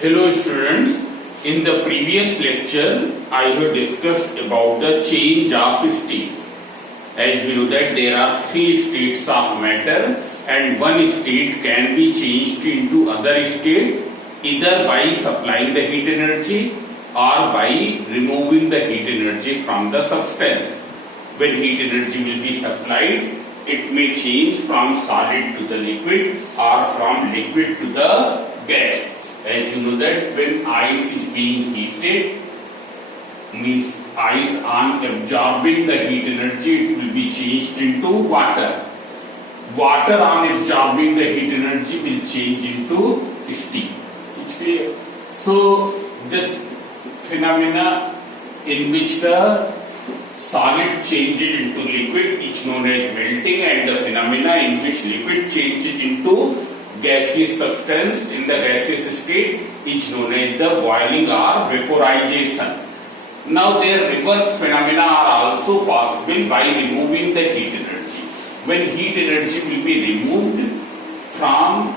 Hello students, in the previous lecture I have discussed about the change of state. As we know that there are three states of matter and one state can be changed into other state either by supplying the heat energy or by removing the heat energy from the substance. When heat energy will be supplied, it may change from solid to the liquid or from liquid to the gas. As you know that when ice is being heated, means ice on absorbing the heat energy, it will be changed into water. Water on absorbing the heat energy will change into steam. It's clear? So this phenomena in which the solid changes into liquid is known as melting, and the phenomena in which liquid changes into gaseous substance in the gaseous state is known as the boiling or vaporization. Now their reverse phenomena are also possible by removing the heat energy. When heat energy will be removed from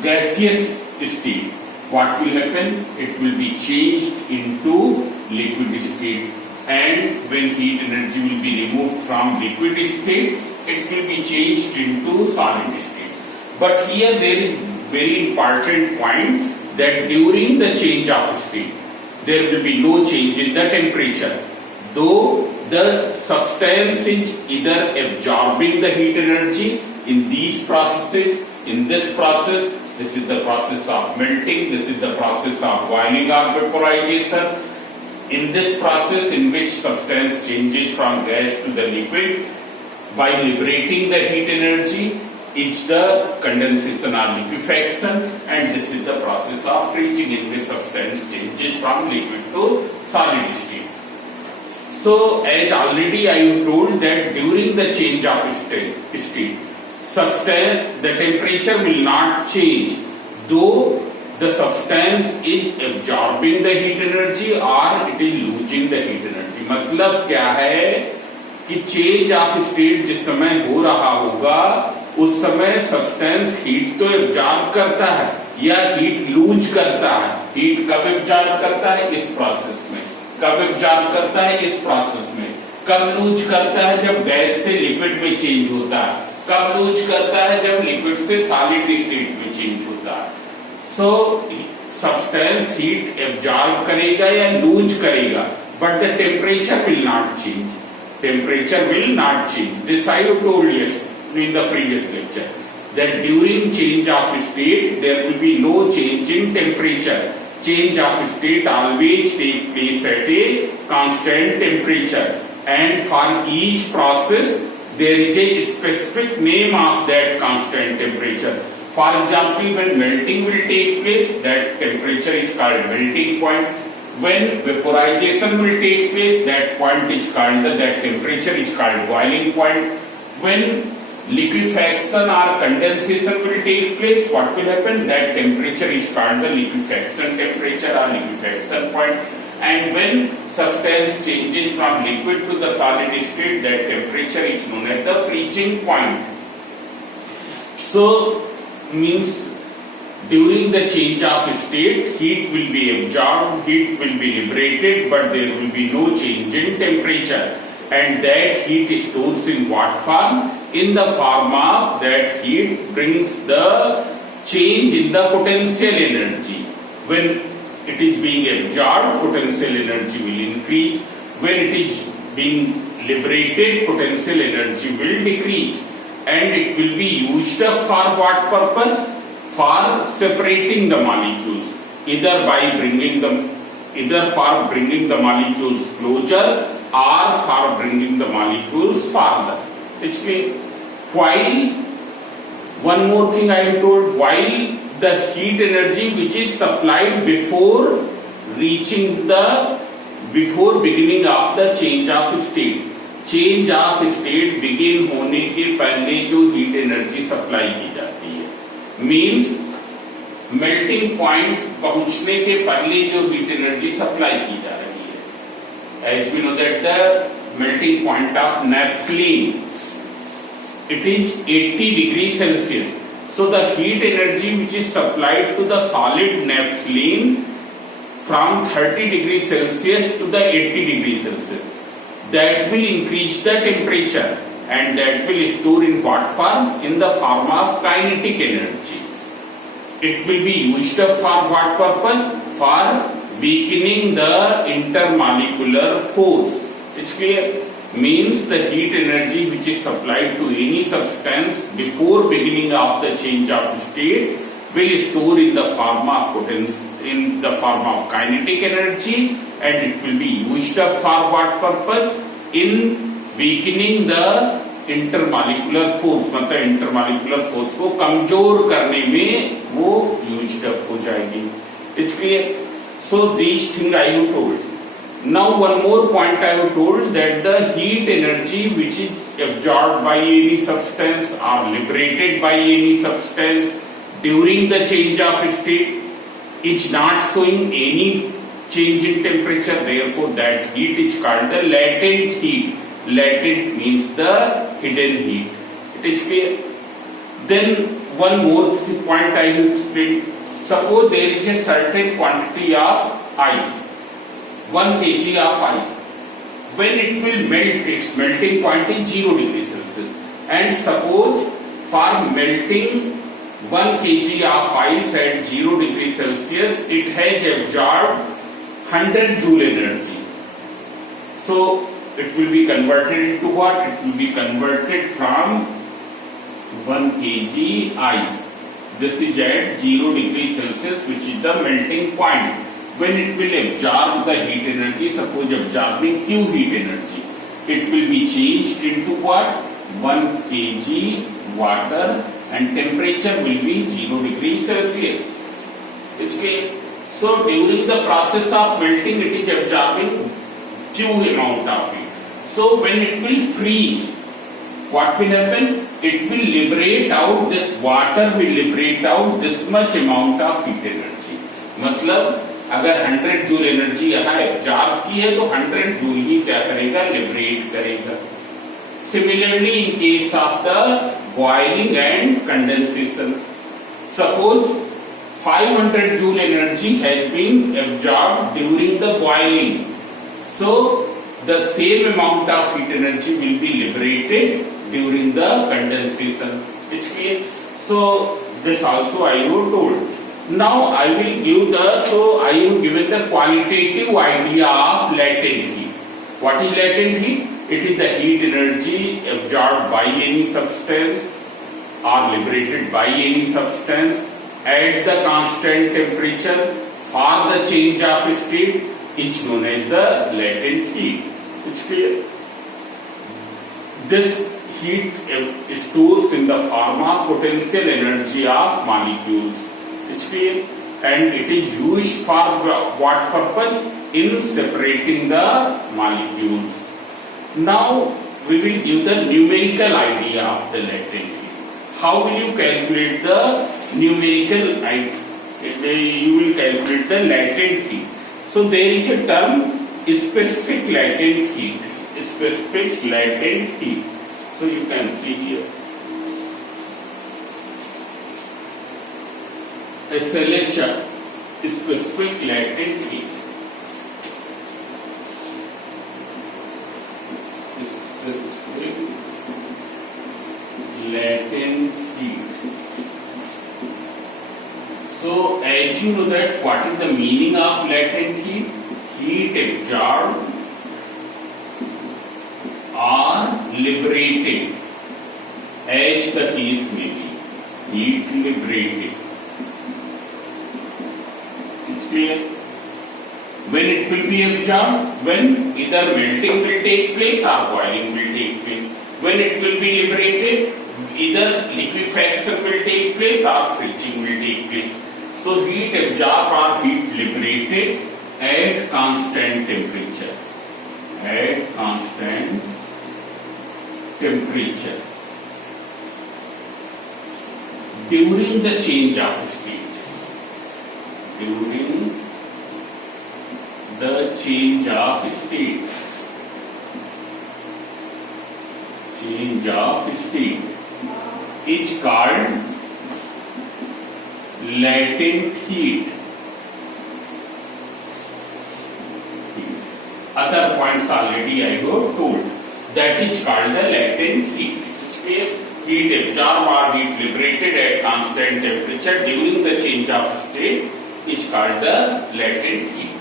gaseous state, what will happen? It will be changed into liquid state. And when heat energy will be removed from liquid state, it will be changed into solid state. But here there is very important point that during the change of state, there will be no change in the temperature. Though the substance is either absorbing the heat energy in these processes, in this process, this is the process of melting, this is the process of boiling or vaporization. In this process in which substance changes from gas to the liquid, by liberating the heat energy, is the condensation or liquefaction, and this is the process of freezing in which substance changes from liquid to solid state. So as already I have told that during the change of state, substance, the temperature will not change, though the substance is absorbing the heat energy or it is losing the heat energy. मतलब क्या है कि change of state जिस समय हो रहा होगा उस समय सब्सटेंस हीट तो एब्जॉर्ब करता है या हीट लूज करता है. हीट कब एब्जॉर्ब करता है? इस प्रोसेस में. कब एब्जॉर्ब करता है? इस प्रोसेस में. कब लूज करता है? जब गैस से लिक्विड में चेंज होता है. कब लूज करता है? जब लिक्विड से सॉलिड स्टेट में चेंज होता है. सो सब्सटेंस हीट एब्जॉर्ब करेगा या लूज करेगा, but the temperature will not change. Temperature will not change. This I have told you in the previous lecture, that during change of state there will be no change in temperature. Change of state always take place at a constant temperature, and for each process there is a specific name of that constant temperature. For example, when melting will take place, that temperature is called melting point. When vaporization will take place, that point is called, that temperature is called boiling point. When liquefaction or condensation will take place, what will happen? That temperature is called the liquefaction temperature or liquefaction point. And when substance changes from liquid to the solid state, that temperature is known as the freezing point. So, means during the change of state, heat will be absorbed, heat will be liberated, but there will be no change in temperature. And that heat stores in what form? In the form of that heat brings the change in the potential energy. When it is being absorbed, potential energy will increase. When it is being liberated, potential energy will decrease. And it will be used up for what purpose? For separating the molecules, either for bringing the molecules closer or for bringing the molecules farther. It's clear. While one more thing I am told, while the heat energy which is supplied before beginning of the change of state, change of state begin होने के पहले जो heat energy supply की जाती है, means melting point पहुंचने के पहले जो हीट एनर्जी सप्लाई की जा रही है. As we know that the melting point of naphthalene, it is 80 degrees Celsius. So the heat energy which is supplied to the solid naphthalene from 30 degrees Celsius to the 80 degrees Celsius, that will increase the temperature, and that will store in what form? In the form of kinetic energy. It will be used up for what purpose? For weakening the intermolecular force. It's clear? Means the heat energy which is supplied to any substance before beginning of the change of state will store in the form of in the form of kinetic energy, and it will be used up for what purpose? In weakening the intermolecular force, मतलब intermolecular force को कमजोर करने में वो used up हो जाएगी. It's clear? So these things I have told. Now one more point I have told, that the heat energy which is absorbed by any substance or liberated by any substance during the change of state is not showing any change in temperature. Therefore that heat is called the latent heat. Latent means the hidden heat. It is clear? Then one more point I have explained. Suppose there is a certain quantity of ice, 1 kg of ice. When it will melt, its melting point is 0 degrees Celsius. And suppose for melting 1 kg of ice at 0 degrees Celsius, it has absorbed 100 joule energy. So it will be converted into what? It will be converted from 1 kg ice. This is at 0 degrees Celsius, which is the melting point. When it will absorb the heat energy, suppose absorbing Q heat energy, it will be changed into what? 1 kg water, and temperature will be 0 degrees Celsius. It's clear? So during the process of melting, it is absorbing Q amount of heat. So when it will freeze, what will happen? It will liberate out, this water will liberate out this much amount of heat energy. मतलब अगर 100 joule energy यहाँ absorb की है तो 100 joule ही क्या करेगा? Liberate करेगा. Similarly, in case of the boiling and condensation, suppose 500 joule energy has been absorbed during the boiling. So the same amount of heat energy will be liberated during the condensation. It's clear? So this also I have told. Now I will give the, so I have given the qualitative idea of latent heat. What is latent heat? It is the heat energy absorbed by any substance or liberated by any substance at the constant temperature for the change of state is known as the latent heat. It's clear? This heat stores in the form of potential energy of molecules. It's clear? And it is used for what purpose? In separating the molecules. Now we will give the numerical idea of the latent heat. How will you calculate the numerical idea? You will calculate the latent heat. So there is a term, specific latent heat. Specific latent heat. So you can see here. SLHR, specific latent heat. Specific latent heat. So as you know that what is the meaning of latent heat? Heat absorbed or liberated, as the case may be. Heat liberated. It's clear? When it will be absorbed? When either melting will take place or boiling will take place. When it will be liberated? Either liquefaction will take place or freezing will take place. So heat absorbed or heat liberated at constant temperature. At constant temperature. During the change of state. During the change of state. Change of state is called latent heat. Other points already I have told. That is called the latent heat. Heat absorbed or heat liberated at constant temperature during the change of state is called the latent heat.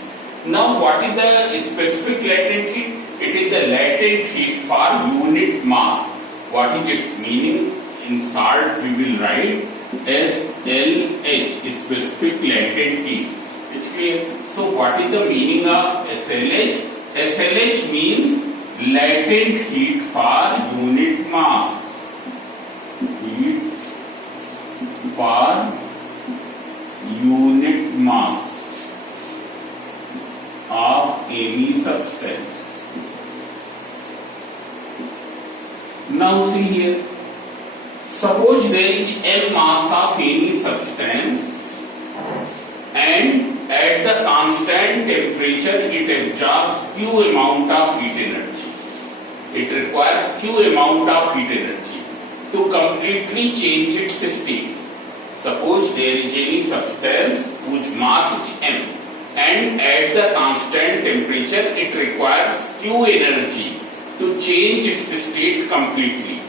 Now what is the specific latent heat? It is the latent heat for unit mass. What is its meaning? In salt we will write SLH, specific latent heat. It's clear. So what is the meaning of SLH? SLH means latent heat for unit mass. Heat for unit mass of any substance. Now see here. Suppose there is M mass of any substance and at the constant temperature it absorbs Q amount of heat energy. It requires Q amount of heat energy to completely change its state. Suppose there is any substance whose mass is M and at the constant temperature it requires Q energy to change its state completely.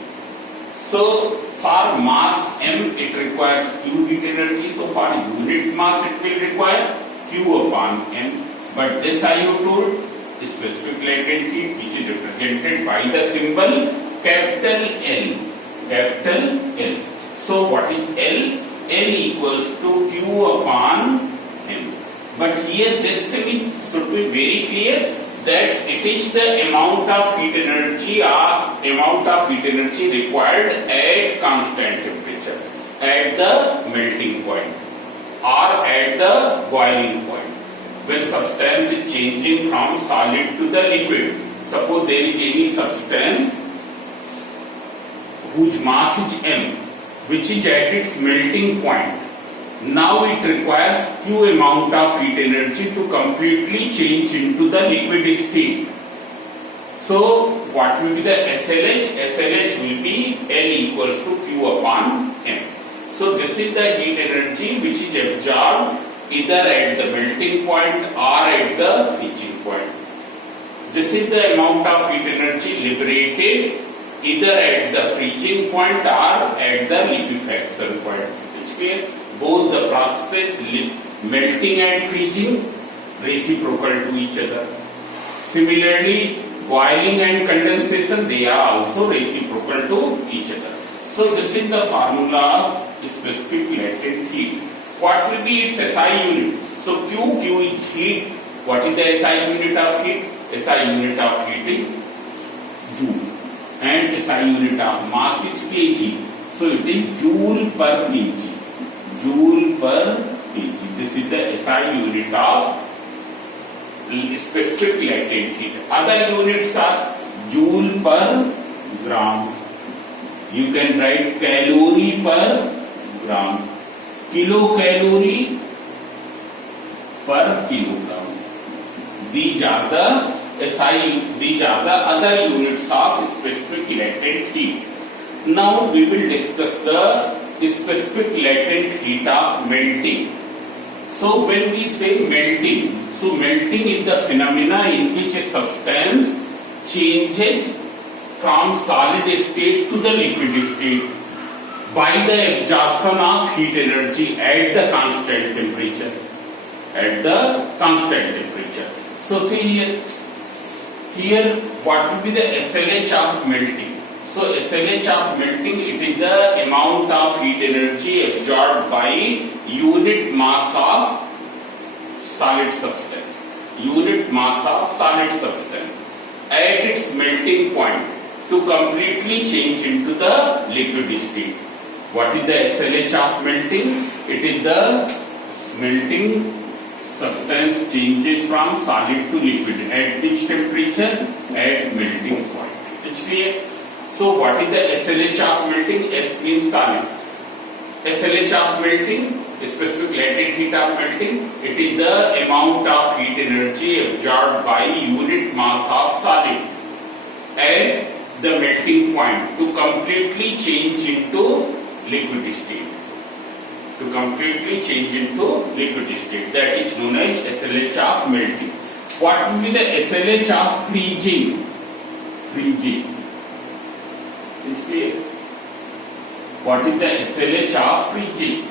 So for mass M it requires Q heat energy, so for unit mass it will require Q upon M. But this I have told, specific latent heat which is represented by the symbol capital L. Capital L. So what is L? L equals to Q upon M. But here this thing should be very clear that it is the amount of heat energy required at constant temperature, at the melting point or at the boiling point. When substance is changing from solid to the liquid, suppose there is any substance whose mass is M, which is at its melting point. Now it requires Q amount of heat energy to completely change into the liquid state. So what will be the SLH? SLH will be L equals to Q upon M. So this is the heat energy which is absorbed either at the melting point or at the freezing point. This is the amount of heat energy liberated either at the freezing point or at the liquefaction point. It's clear? Both the processes, melting and freezing, reciprocal to each other. Similarly, boiling and condensation, they are also reciprocal to each other. So this is the formula of specific latent heat. What will be its SI unit? So Q is heat. What is the SI unit of heat? SI unit of heat is joule. And SI unit of mass is kg. So it is joule per kg. Joule per kg. This is the SI unit of specific latent heat. Other units are joule per gram. You can write calorie per gram, kilocalorie per kilogram. These are the other units of specific latent heat. Now we will discuss the specific latent heat of melting. So when we say melting, so melting is the phenomena in which a substance changes from solid state to the liquid state by the absorption of heat energy at the constant temperature. At the constant temperature. So see here what will be the SLH of melting? So SLH of melting, it is the amount of heat energy absorbed by unit mass of solid substance. Unit mass of solid substance at its melting point to completely change into the liquid state. What is the SLH of melting? It is the melting substance changes from solid to liquid. At which temperature? At melting point. It's clear? So what is the SLH of melting? S means solid. SLH of melting, specific latent heat of melting, it is the amount of heat energy absorbed by unit mass of solid at the melting point to completely change into liquid state. to completely change into liquid state. That is known as SLH of melting. What will be the SLH of freezing? Freezing. Is clear? What is the SLH of freezing?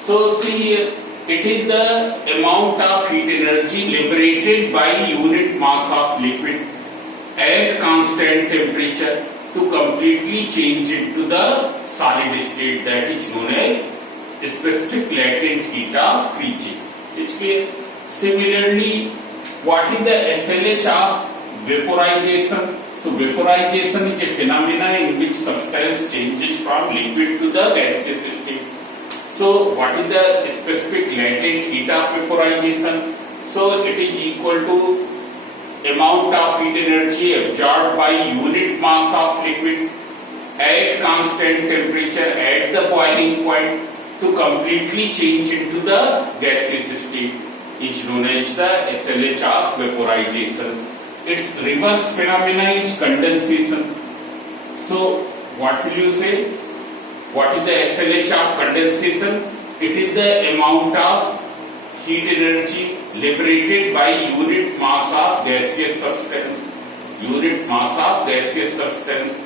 So see here, it is the amount of heat energy liberated by unit mass of liquid at constant temperature to completely change into the solid state. That is known as specific latent heat of freezing. It's clear? Similarly, what is the SLH of vaporization? So vaporization is a phenomena in which substance changes from liquid to the gaseous state. So what is the specific latent heat of vaporization? So it is equal to amount of heat energy absorbed by unit mass of liquid at constant temperature at the boiling point to completely change into the gaseous state is known as the SLH of vaporization. Its reverse phenomena is condensation. So what will you say? What is the SLH of condensation? It is the amount of heat energy liberated by unit mass of gaseous substance. Unit mass of gaseous substance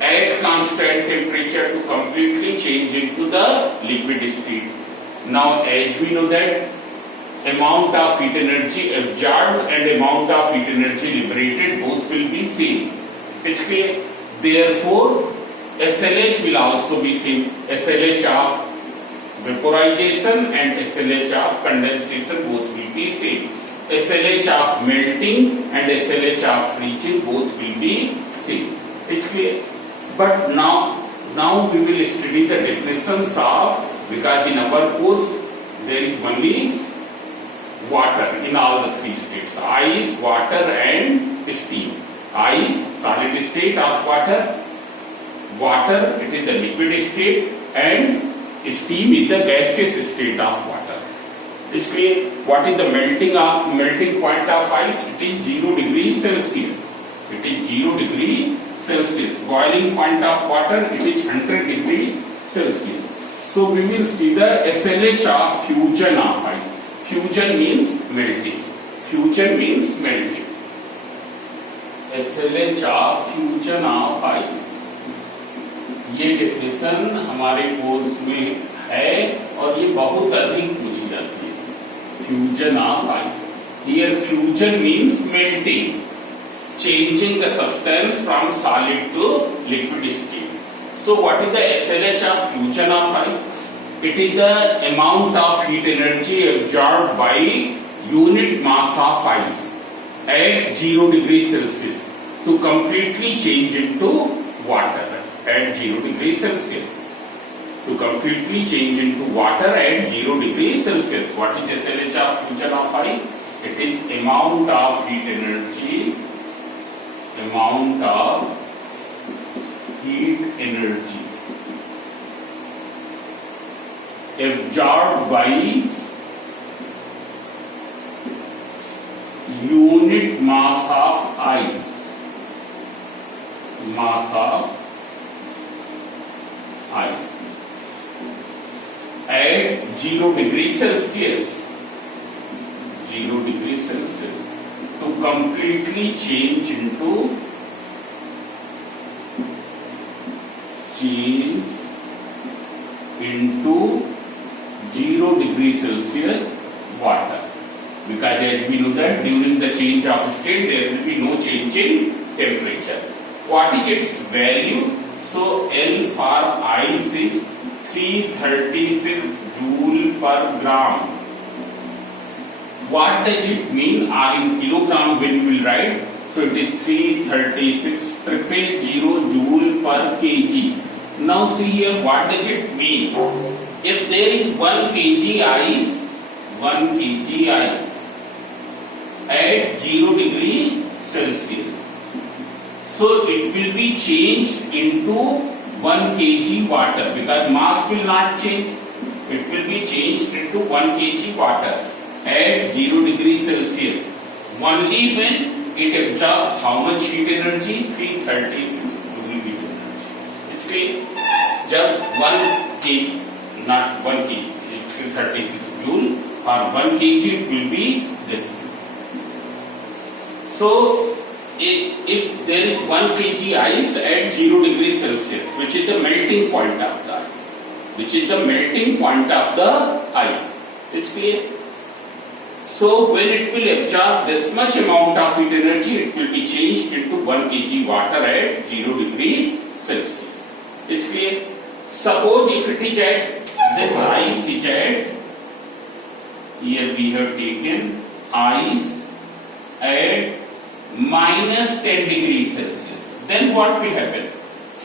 at constant temperature to completely change into the liquid state. Now, as we know that amount of heat energy absorbed and amount of heat energy liberated both will be same. It's clear? Therefore, SLH will also be same. SLH of vaporization and SLH of condensation both will be same. SLH of melting and SLH of freezing both will be same. It's clear? But now we will study the definitions of, because in our course there is only water in all the three states: ice, water and steam. Ice, solid state of water. Water, it is the liquid state, and steam is the gaseous state of water. It's clear? What is the melting point of ice? It is 0 degrees Celsius. It is 0 degrees Celsius. Boiling point of water, it is 100 degrees Celsius. So we will see the SLH of fusion of ice. Fusion means melting. Fusion means melting. SLH of fusion of ice. ये definition हमारे course में है और ये बहुत अधिक पूछी जाती है. Fusion of ice. Here fusion means melting, changing the substance from solid to liquid state. So what is the SLH of fusion of ice? It is the amount of heat energy absorbed by unit mass of ice at 0 degrees Celsius to completely change into water at 0 degrees Celsius. To completely change into water at 0 degrees Celsius. What is SLH of fusion of ice? It is amount of heat energy, amount of heat energy absorbed by unit mass of ice. Mass of ice at 0 degrees Celsius. 0 degrees Celsius to completely change into 0 degrees Celsius water. Because as we know that during the change of state there will be no change in temperature. What is its value? So L for ice is 336 joule per gram. What does it mean? R in kilogram when we will write. So it is 336 joule per kg. Now see here, what does it mean? If there is 1 kg ice, 1 kg ice at 0 degree Celsius, so it will be changed into 1 kg water, because mass will not change. It will be changed into 1 kg water at 0 degrees Celsius. Only when it absorbs how much heat energy? 336 joule heat energy. It's clear? जब 1 kg, not 1 kg, 336 joule. For 1 kg it will be this joule. So if there is 1 kg ice at 0 degrees Celsius, which is the melting point of the ice, it's clear. So when it will absorb this much amount of heat energy, it will be changed into 1 kg water at 0 degree Celsius. It's clear. Suppose if it is at this ice is at, here we have taken ice at minus 10 degrees Celsius. Then what will happen?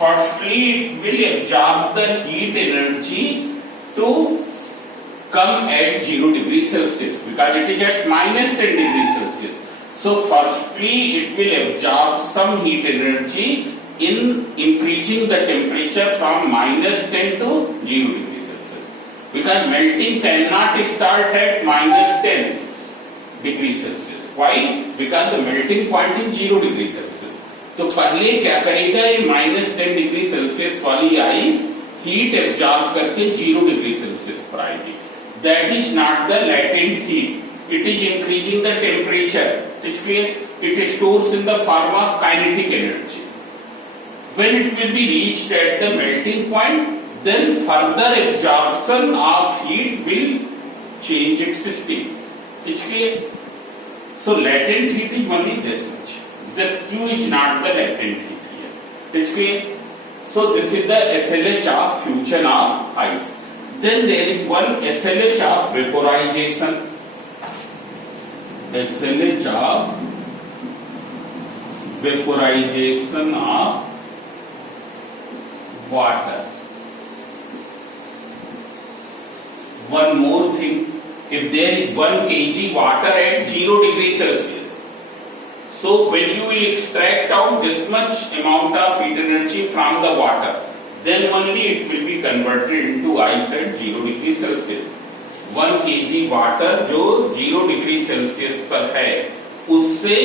Firstly, it will absorb the heat energy to come at 0 degrees Celsius because it is at minus 10 degrees Celsius. So firstly, it will absorb some heat energy in increasing the temperature from minus 10 to 0 degrees Celsius. Because melting cannot start at minus 10 degrees Celsius. Why? Because the melting point is 0 degrees Celsius. तो पहले क्या करेगा, ये minus 10 degree Celsius वाली ice heat absorb करके 0 degree Celsius पर आएगी. That is not the latent heat. It is increasing the temperature. It's clear. It stores in the form of kinetic energy. When it will be reached at the melting point, then further absorption of heat will change its state. It's clear. So latent heat is only this much. This Q is not the latent heat here. It's clear. So this is the SLH of fusion of ice. Then there is one SLH of vaporization. SLH of vaporization of water. One more thing, if there is 1 kg water at 0 degrees Celsius, so when you will extract out this much amount of heat energy from the water, then only it will be converted into ice at 0 degree Celsius. 1 kg water जो 0 degree Celsius पर है, उससे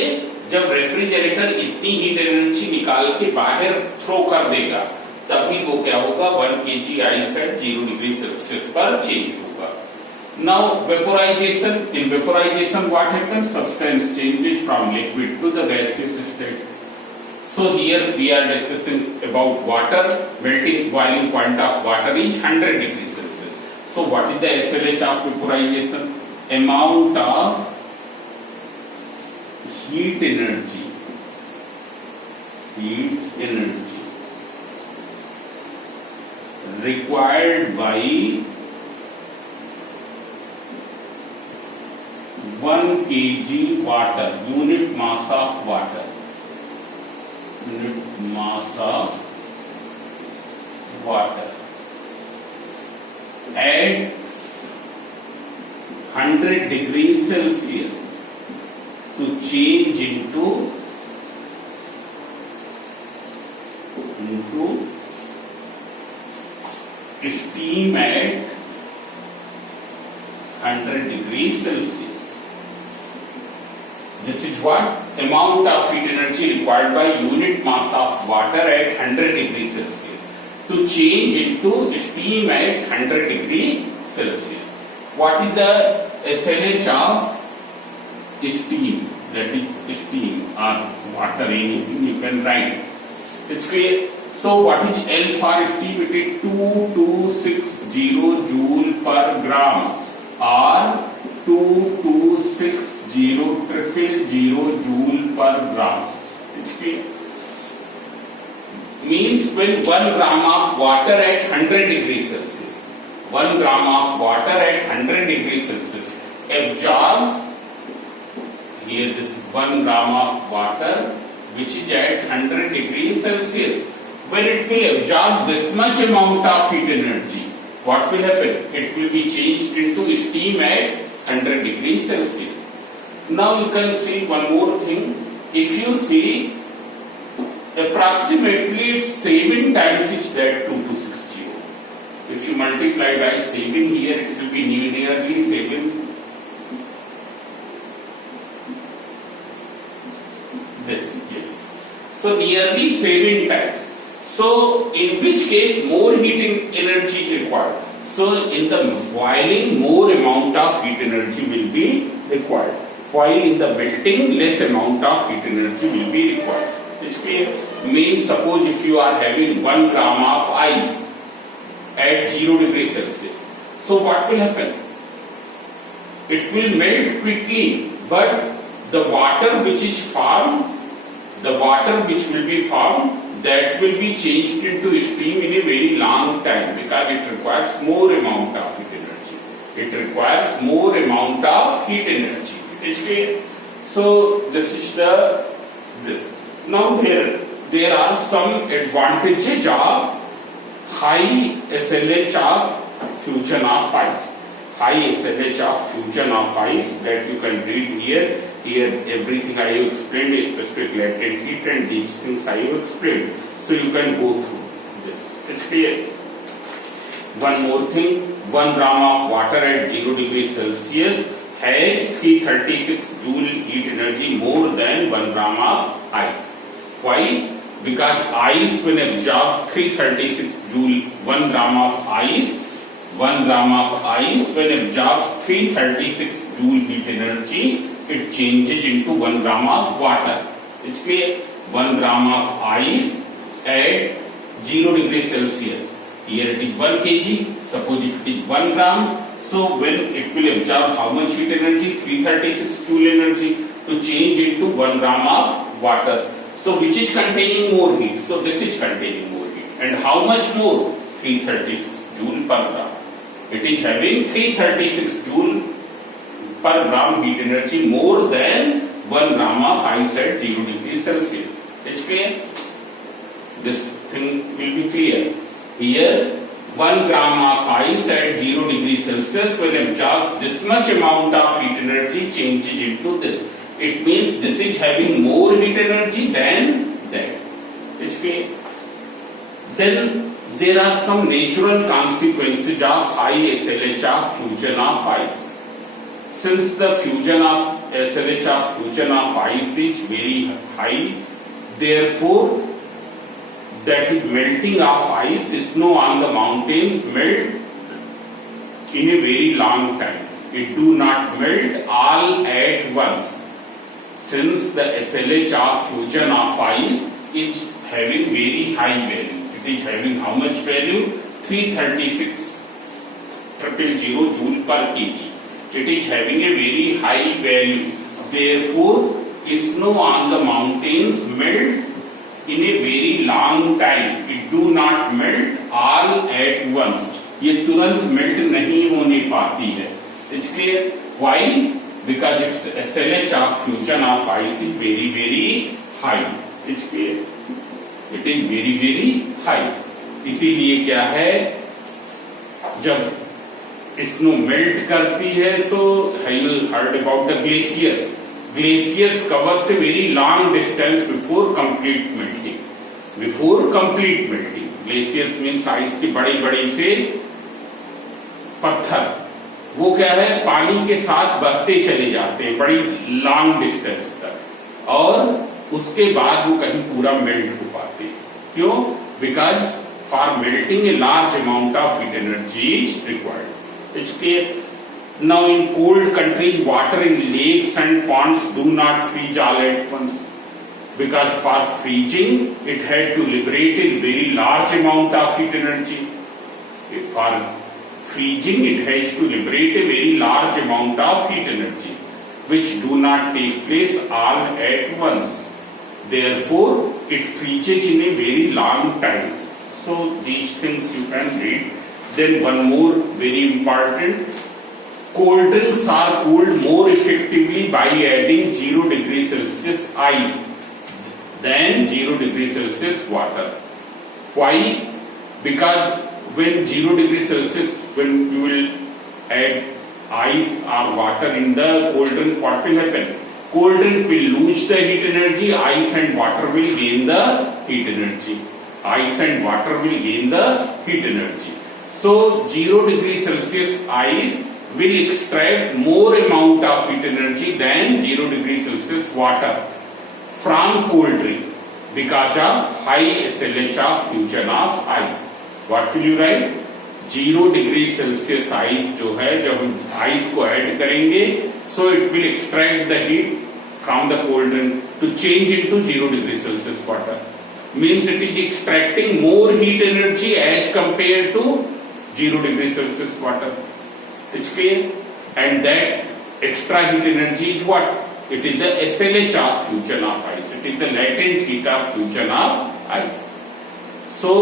जब refrigerator इतनी heat energy निकाल के बाहर throw कर देगा, तभी वो क्या होगा, 1 kg ice eight 0 degree Celsius पर चेंज होगा. Now vaporization. In vaporization, what happens? Substance changes from liquid to the gaseous state. So here we are discussing about water. Melting boiling point of water is 100 degrees Celsius. So what is the SLH of vaporization? Amount of heat energy required by 1 kg water, unit mass of water. Unit mass of water at 100 degrees Celsius to change into steam at 100 degrees Celsius. This is what amount of heat energy required by unit mass of water at 100 degrees Celsius to change into steam at 100 degrees Celsius. What is the SLH of steam? That is steam or water, anything you can write. It's clear. So what is L for steam? It is 2260 joule per gram or 2260,000 joule per gram. It's clear. Means when 1 gram of water at 100 degrees Celsius, 1 gram of water at 100 degrees Celsius absorbs, here this 1 gram of water which is at 100 degrees Celsius. When it will absorb this much amount of heat energy, what will happen? It will be changed into steam at 100 degrees Celsius. Now you can see one more thing. If you see, approximately it's 7 times it's that 2260. If you multiply by 7 here, it will be nearly 7. This, yes. So nearly 7 times. So in which case more heating energy is required? So in the boiling, more amount of heat energy will be required, while in the melting, less amount of heat energy will be required. It's clear? Means suppose if you are having 1 gram of ice at 0 degrees Celsius, so what will happen? It will melt quickly, but the water which is formed, the water which will be formed, that will be changed into steam in a very long time, because it requires more amount of heat energy. It requires more amount of heat energy. It is clear? So this is this. Now there are some advantages of high SLH of fusion of ice. High SLH of fusion of ice, that you can read here. Here everything I have explained is specific latent heat, and these things I have explained. So you can go through this. It's clear. One more thing, 1 gram of water at 0 degrees Celsius has 336 joule heat energy more than 1 gram of ice. Why? Because ice, when absorbs 336 joule, 1 gram of ice, when absorbs 336 joule heat energy, it changes into 1 gram of water. It's clear? 1 gram of ice at 0 degrees Celsius. Here it is 1 kg. Suppose if it is 1 gram, so when it will absorb how much heat energy? 336 joule energy to change into 1 gram of water. So which is containing more heat? So this is containing more heat. And how much more? 336 joule per gram. It is having 336 joule per gram heat energy more than 1 gram of ice at 0 degrees Celsius. It's clear? This thing will be clear. Here 1 gram of ice at 0 degrees Celsius, when absorbs this much amount of heat energy, changes into this. It means this is having more heat energy than that. It's clear? Then there are some natural consequences of high SLH of fusion of ice. Since the fusion of SLH of fusion of ice is very high, therefore that is melting of ice, snow on the mountains melt in a very long time. It do not melt all at once. Since the SLH of fusion of ice is having very high value. It is having how much value? 336,000 joule per kg. It is having a very high value. Therefore, snow on the mountains melt in a very long time. It do not melt all at once. ये तुरंत melt नहीं होने पाती है. It's clear? Why? Because its SLH of fusion of ice is very very high. It's clear? It is very very high. इसीलिए क्या है, जब स्नो मेल्ट करती है, so have you heard about the glaciers? Glaciers covers a very long distance before complete melting. Before complete melting, glaciers means ice के बड़े बड़े से पत्थर, वो क्या है, पानी के साथ बहते चले जाते हैं बड़ी लॉन्ग डिस्टेंस तक, और उसके बाद वो कहीं पूरा मेल्ट हो पाते हैं. क्यों? Because for melting a large amount of heat energy is required. It's clear? Now in cold countries, water in lakes and ponds do not freeze all at once, because for freezing it had to liberate a very large amount of heat energy. For freezing it has to liberate a very large amount of heat energy, which do not take place all at once. Therefore, it freezes in a very long time. So these things you can read. Then one more very important, cold drinks are cooled more effectively by adding 0 degrees Celsius ice than 0 degrees Celsius water. Why? Because when 0 degrees Celsius, when you will add ice or water in the cold drink, what will happen? Cold drink will lose the heat energy, ice and water will gain the heat energy. Ice and water will gain the heat energy. So 0 degrees Celsius ice will extract more amount of heat energy than 0 degrees Celsius water from cold drink, because of high SLH of fusion of ice. What will you write? 0 degree Celsius ice जो है, जब हम ice को add करेंगे, so it will extract the heat from the cold drink to change into 0 degree Celsius water. Means it is extracting more heat energy as compared to 0 degree Celsius water. It's clear? And that extra heat energy is what? It is the SLH of fusion of ice. It is the latent heat of fusion of ice. So,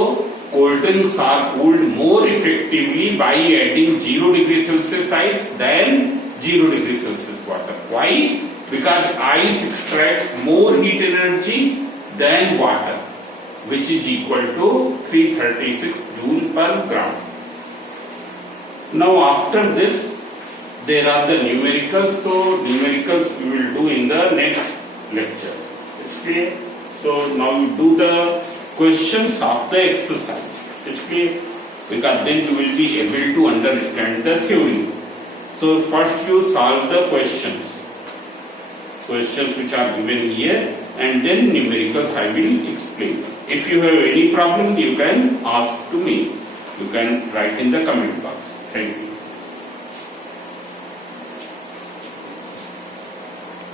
cold drinks are cooled more effectively by adding 0 degree Celsius ice than 0 degree Celsius water. Why? Because ice extracts more heat energy than water, which is equal to 336 joule per gram. Now after this, there are the numericals. So numericals we will do in the next lecture. It's clear? So now you do the questions of the exercise. It's clear? Because then you will be able to understand the theory. So first you solve the questions which are given here, and then numericals I will explain. If you have any problem, you can ask to me. You can write in the comment box. Thank you.